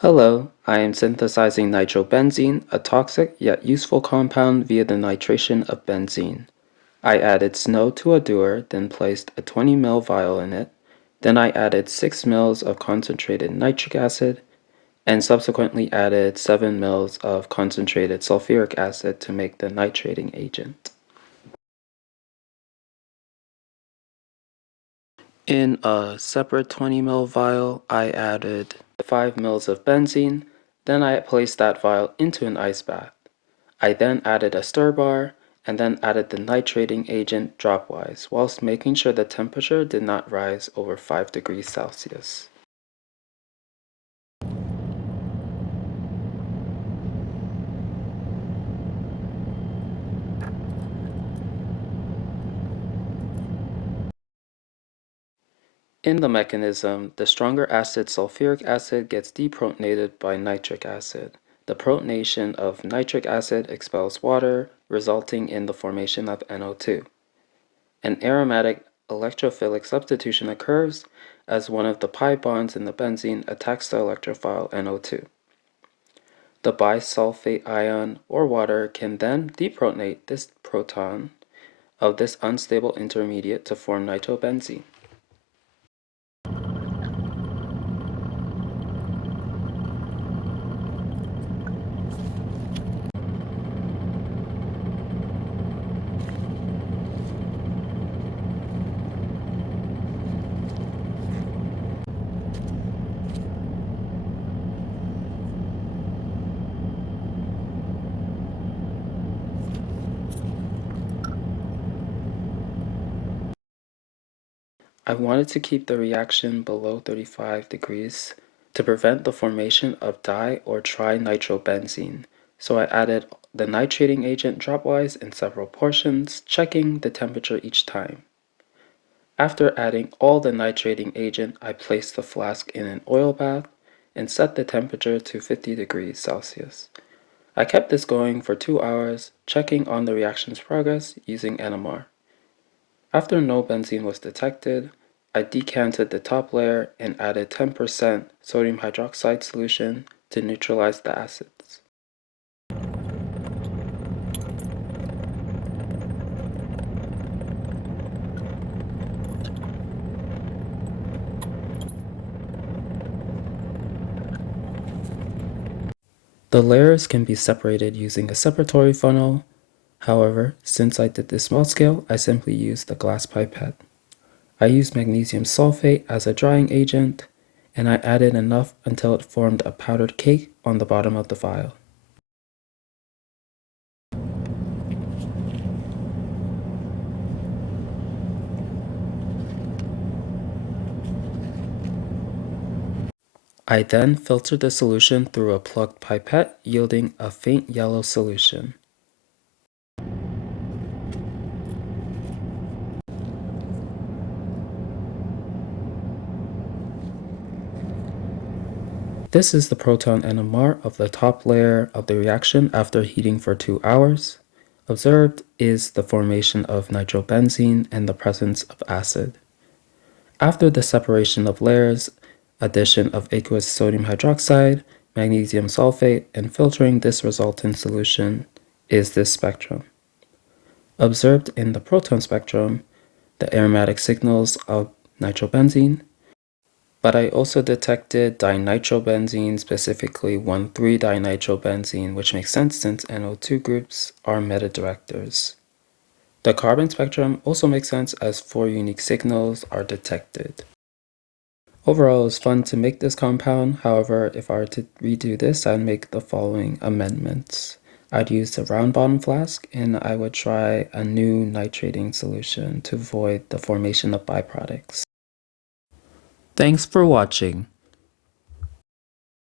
Hello, I am synthesizing nitrobenzene, a toxic yet useful compound via the nitration of benzene. I added snow to a dewar, then placed a 20 ml vial in it. Then I added 6 ml of concentrated nitric acid and subsequently added 7 ml of concentrated sulfuric acid to make the nitrating agent. In a separate 20 ml vial, I added 5 ml of benzene, then I placed that vial into an ice bath. I then added a stir bar, and then added the nitrating agent dropwise, whilst making sure the temperature did not rise over 5 degrees Celsius. In the mechanism, the stronger acid sulfuric acid gets deprotonated by nitric acid. The protonation of nitric acid expels water, resulting in the formation of NO2. An aromatic electrophilic substitution occurs as one of the pi bonds in the benzene attacks the electrophile NO2. The bisulfate ion or water can then deprotonate this proton of this unstable intermediate to form nitrobenzene. I wanted to keep the reaction below 35 degrees to prevent the formation of di or trinitrobenzene, so I added the nitrating agent dropwise in several portions, checking the temperature each time. After adding all the nitrating agent, I placed the flask in an oil bath and set the temperature to 50 degrees Celsius. I kept this going for 2 hours, checking on the reaction's progress using NMR. After no benzene was detected, I decanted the top layer and added 10% sodium hydroxide solution to neutralize the acids. The layers can be separated using a separatory funnel. However, since I did this small scale, I simply used the glass pipette. I used magnesium sulfate as a drying agent, and I added enough until it formed a powdered cake on the bottom of the vial. I then filtered the solution through a plugged pipette, yielding a faint yellow solution. This is the proton NMR of the top layer of the reaction after heating for 2 hours. Observed is the formation of nitrobenzene and the presence of acid. After the separation of layers, addition of aqueous sodium hydroxide, magnesium sulfate, and filtering this resultant solution is this spectrum. Observed in the proton spectrum, the aromatic signals of nitrobenzene, but I also detected dinitrobenzene, specifically 1,3-dinitrobenzene, which makes sense since NO2 groups are metadirectors. The carbon spectrum also makes sense as 4 unique signals are detected. Overall, it was fun to make this compound. However, if I were to redo this, I'd make the following amendments. I'd use a round bottom flask, and I would try a new nitrating solution to avoid the formation of byproducts. Thanks for watching.